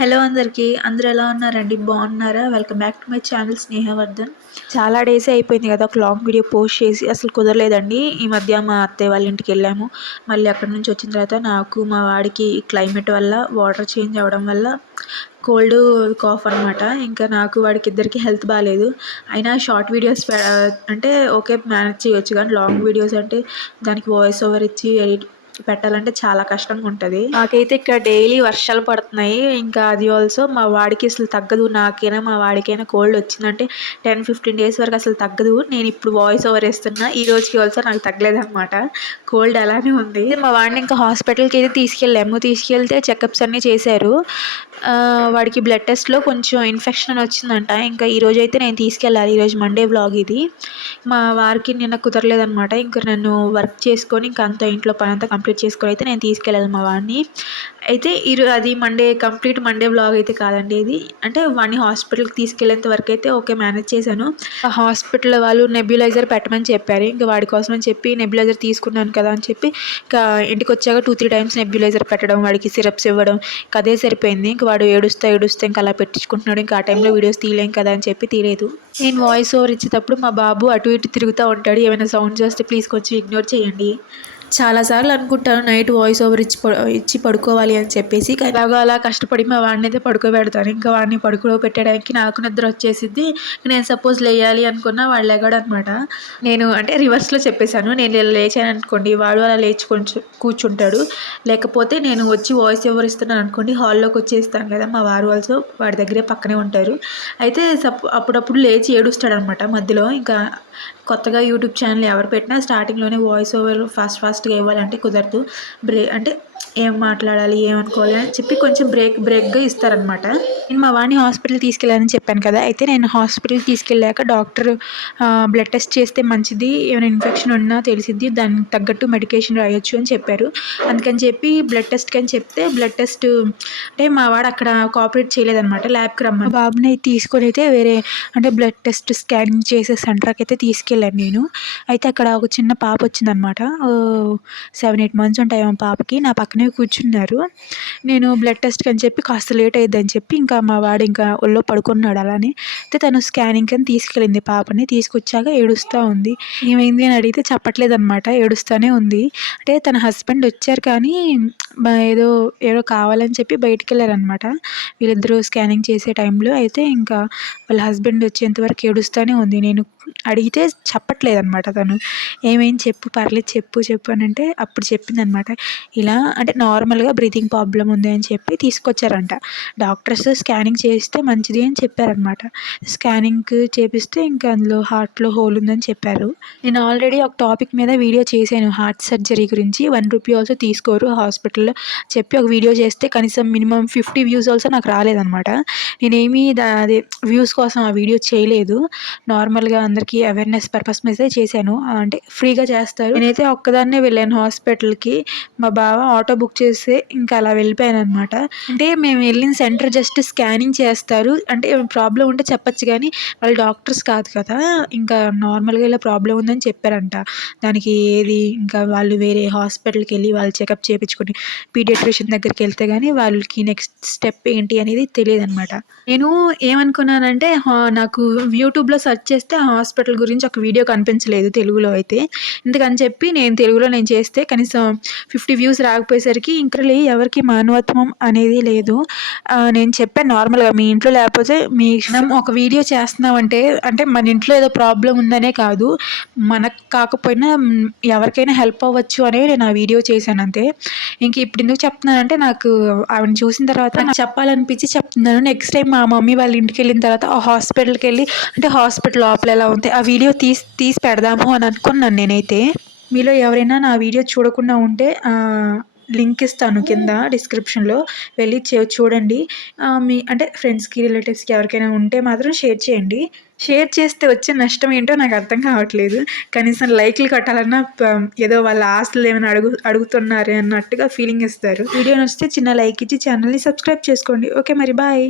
Hello అందరికీ. అందరూ ఎలా ఉన్నారండి? బాగున్నారా? Welcome back to my channel Snehavardhan. చాలా డేస్ అయిపోయింది కదా ఒక లాంగ్ వీడియో పోస్ట్ చేసి. అసలు కుదరలేదండి. ఈ మధ్య మా అత్తయ్య వాళ్ళ ఇంటికి వెళ్ళాము. మళ్ళీ అక్కడి నుంచి వచ్చిన తర్వాత నాకు మా వాడికి క్లైమేట్ వల్ల వాటర్ చేంజ్ అవ్వడం వల్ల కోల్డ్ కాఫ్ అనమాట ఇంకా నాకు వాడికి ఇద్దరికి హెల్త్ బాగాలేదు అయినా షార్ట్ వీడియోస్ అంటే ఓకే మేనేజ్ చేయొచ్చు. కానీ లాంగ్ వీడియోస్ అంటే దానికి వాయిస్ ఓవర్ ఇచ్చి ఎడిట్ పెట్టాలంటే చాలా కష్టంగా ఉంటుంది. నాకైతే ఇక్కడ డైలీ వర్షాలు పడుతున్నాయి. ఇంకా అది ఆల్సో మా వాడికి అసలు తగ్గదు. నాకైనా మా వాడికైనా కోల్డ్ వచ్చిందంటే టెన్ ఫిఫ్టీన్ డేస్ వరకు అసలు తగ్గదు. నేను ఇప్పుడు వాయిస్ ఓవర్ వేస్తున్నా. ఈ రోజుకి ఆల్సో నాకు తగ్గలేదన్నమాట. కోల్డ్ అలానే ఉంది. మా వాడిని ఇంకా హాస్పిటల్కి అయితే తీసుకెళ్ళాము. తీసుకెళ్తే చెకప్స్ అన్నీ చేశారు. వాడికి బ్లడ్ టెస్ట్లో కొంచెం ఇన్ఫెక్షన్ వచ్చిందంట. ఇంకా ఈరోజు అయితే నేను తీసుకెళ్ళాలి. ఈరోజు మండే వ్లాగ్ ఇది. మా వారికి నిన్న కుదరలేదనమాట ఇంకా నన్ను వర్క్ చేసుకొని ఇంకా అంత ఇంట్లో పని అంతా కంప్లీట్ చేసుకొని అయితే నేను తీసుకెళ్ళాలి మా వాడిని. అయితే ఇరు అది మండే కంప్లీట్ మండే బ్లాగ్ అయితే కాదండి ఇది. అంటే వాడిని హాస్పిటల్కి తీసుకెళ్ళేంత వరకు అయితే ఓకే మేనేజ్ చేశాను. ఆ హాస్పిటల్ వాళ్ళు నెబ్యులైజర్ పెట్టమని చెప్పారు. ఇంకా వాడి కోసం అని చెప్పి నెబ్యులైజర్ తీసుకున్నాను కదా అని చెప్పి ఇంకా ఇంటికి వచ్చాక టూ త్రీ టైమ్స్ నెబ్యులైజర్ పెట్టడం వాడికి సిరప్స్ ఇవ్వడం ఇంకా అదే సరిపోయింది. ఇంకా వాడు ఏడుస్తా ఏడుస్తే ఇంకా అలా పెట్టించుకుంటున్నాడు. ఇంకా ఆ టైంలో వీడియోస్ తీయలేం కదా అని చెప్పి తీయలేదు. నేను వాయిస్ ఓవర్ ఇచ్చేటప్పుడు మా బాబు అటు ఇటు తిరుగుతూ ఉంటాడు. ఏమైనా సౌండ్ చేస్తే ప్లీజ్ కొంచెం ఇగ్నోర్ చేయండి. చాలాసార్లు అనుకుంటాను నైట్ వాయిస్ ఓవర్ ఇచ్చి ఇచ్చి పడుకోవాలి అని చెప్పేసి. అలాగా అలా కష్టపడి మా వాడిని అయితే పడుకోబెడతాను. ఇంకా వాడిని పడుకో పెట్టడానికి నాకు నిద్ర వచ్చేసింది నేను సపోజ్ లేయాలి అనుకున్నా వాడు లేగాడు అనమాట నేను అంటే రివర్స్లో చెప్పేశాను నేను లేచాను అనుకోండి వాడు అలా లేచి కూర్చుంటాడు. లేకపోతే నేను వచ్చి వాయిస్ ఓవర్ ఇస్తున్నాను అనుకోండి హాల్లోకి వచ్చేస్తాను కదా మా వారు ఆల్సో వాడి దగ్గరే పక్కనే ఉంటారు. అయితే సప్ అప్పుడప్పుడు లేచి ఏడుస్తాడనమాట మధ్యలో. ఇంకా కొత్తగా యూట్యూబ్ ఛానల్ ఎవరు పెట్టినా స్టార్టింగ్లోనే వాయిస్ ఓవర్ ఫాస్ట్ ఫాస్ట్గా ఇవ్వాలంటే కుదరదు. బ్రే అంటే ఏం మాట్లాడాలి ఏమనుకోవాలి అని చెప్పి కొంచెం బ్రేక్ బ్రేక్గా ఇస్తారనమాట నేను మా వాడిని హాస్పిటల్ తీసుకెళ్ళాలని చెప్పాను కదా. అయితే నేను హాస్పిటల్కి తీసుకెళ్ళాక డాక్టర్ బ్లడ్ టెస్ట్ చేస్తే మంచిది ఏమైనా ఇన్ఫెక్షన్ ఉన్నా తెలిసిద్ది దానికి తగ్గట్టు మెడికేషన్ రాయొచ్చు అని చెప్పారు. అందుకని చెప్పి బ్లడ్ టెస్ట్కి అని చెప్తే బ్లడ్ టెస్ట్ అంటే మా వాడు అక్కడ కోఆపరేట్ చేయలేదనమాట ల్యాబ్కి రమ్మ బాబుని తీసుకొని అయితే వేరే అంటే బ్లడ్ టెస్ట్ స్కానింగ్ చేసే సెంటర్కి అయితే తీసుకెళ్ళాను నేను. అయితే అక్కడ ఒక చిన్న పాప వచ్చిందనమాట సెవెన్ ఎయిట్ మంత్స్ ఉంటాయి మా పాపకి. నా పక్కన పక్కనే కూర్చున్నారు. నేను బ్లడ్ టెస్ట్కి అని చెప్పి కాస్త లేట్ అయ్యిద్దని చెప్పి ఇంకా మా వాడు ఇంకా ఒళ్ళో పడుకున్నాడు అలానే. అయితే తను స్కానింగ్ అని తీసుకెళ్ళింది పాపని. తీసుకొచ్చాక ఏడుస్తూ ఉంది. ఏమైంది అని అడిగితే చెప్పట్లేదు అనమాట ఏడుస్తూనే ఉంది. అంటే తన హస్బెండ్ వచ్చారు కానీ ఏదో ఏదో కావాలని చెప్పి బయటికి వెళ్ళారనమాట వీళ్ళిద్దరూ స్కానింగ్ చేసే టైంలో అయితే ఇంకా వాళ్ళ హస్బెండ్ వచ్చేంతవరకు ఏడుస్తూనే ఉంది. నేను అడిగితే చెప్పట్లేదనమాట తను. ఏమేం చెప్పు పర్లేదు చెప్పు చెప్పు అని అంటే అప్పుడు చెప్పింది అనమాట ఇలా అంటే నార్మల్గా బ్రీతింగ్ ప్రాబ్లం ఉంది అని చెప్పి తీసుకొచ్చారంట. డాక్టర్స్ స్కానింగ్ చేస్తే మంచిది అని చెప్పారనమాట స్కానింగ్ చేపిస్తే ఇంకా అందులో హార్ట్లో హోల్ ఉందని చెప్పారు. నేను ఆల్రెడీ ఒక టాపిక్ మీద వీడియో చేశాను హార్ట్ సర్జరీ గురించి. వన్ రూపీ ఆల్సో తీసుకోరు హాస్పిటల్లో చెప్పి ఒక వీడియో చేస్తే కనీసం మినిమం ఫిఫ్టీ వ్యూస్ ఆల్సో నాకు రాలేదనమాట నేనేమి అదే వ్యూస్ కోసం ఆ వీడియో చేయలేదు. నార్మల్గా అందరికీ అవేర్నెస్ పర్పస్ మీద చేశాను. అంటే ఫ్రీగా చేస్తారు. నేనైతే ఒక్కదాన్నే వెళ్ళాను హాస్పిటల్కి మా బావ ఆటో బుక్ చేస్తే ఇంకా అలా వెళ్ళిపోయాను అనమాట అంటే మేము వెళ్ళిన సెంటర్ జస్ట్ స్కానింగ్ చేస్తారు. అంటే ప్రాబ్లం ఉంటే చెప్పచ్చు కానీ వాళ్ళు డాక్టర్స్ కాదు కదా. ఇంకా నార్మల్గా ఇలా ప్రాబ్లం ఉందని చెప్పారంట. దానికి ఏది ఇంకా వాళ్ళు వేరే హాస్పిటల్కి వెళ్ళి వాళ్ళు చెకప్ చేయించుకొని పీడియాట్రిషియన్ దగ్గరికి వెళ్తే కానీ వాళ్ళకి నెక్స్ట్ స్టెప్ ఏంటి అనేది తెలియదు అనమాట నేను ఏమనుకున్నానంటే నాకు యూట్యూబ్లో సెర్చ్ చేస్తే హాస్పిటల్ గురించి ఒక వీడియో కనిపించలేదు తెలుగులో అయితే. ఎందుకని చెప్పి నేను తెలుగులో నేను చేస్తే కనీసం ఫిఫ్టీ వ్యూస్ రాకపోయేసరికి ఇంకా ఎవరికి మానవత్వం అనేది లేదు. నేను చెప్పాను నార్మల్గా మీ ఇంట్లో లేకపోతే మీ మనం ఒక వీడియో చేస్తున్నామంటే అంటే మన ఇంట్లో ఏదో ప్రాబ్లం ఉందనే కాదు. మనకు కాకపోయినా ఎవరికైనా హెల్ప్ అవ్వచ్చు అనే నేను ఆ వీడియో చేశాను అంతే. ఇంక ఇప్పుడు ఎందుకు చెప్తున్నానంటే నాకు ఆవిడని చూసిన తర్వాత నాకు చెప్పాలనిపించి చెప్తున్నాను. నెక్స్ట్ టైం మా మమ్మీ వాళ్ళ ఇంటికి వెళ్ళిన తర్వాత ఆ హాస్పిటల్కి వెళ్ళి అంటే హాస్పిటల్ లోపల ఎలా ఉంది ఆ వీడియో తీసి తీసి పెడదాము అని అనుకున్నాను నేనైతే. మీలో ఎవరైనా నా వీడియో చూడకుండా ఉంటే లింక్ ఇస్తాను కింద డిస్క్రిప్షన్లో. వెళ్ళి చూడండి. మీ అంటే ఫ్రెండ్స్కి రిలేటివ్స్కి ఎవరికైనా ఉంటే మాత్రం షేర్ చేయండి. షేర్ చేస్తే వచ్చే నష్టం ఏంటో నాకు అర్థం కావట్లేదు. కనీసం లైక్లు కట్టాలన్నా ఏదో వాళ్ళ ఆస్తులు ఏమైనా అడుగు అడుగుతున్నారు అన్నట్టుగా ఫీలింగ్ ఇస్తారు. వీడియో నచ్చితే చిన్న లైక్ ఇచ్చి ఛానల్ని సబ్స్క్రైబ్ చేసుకోండి. ఓకే మరి బాయ్.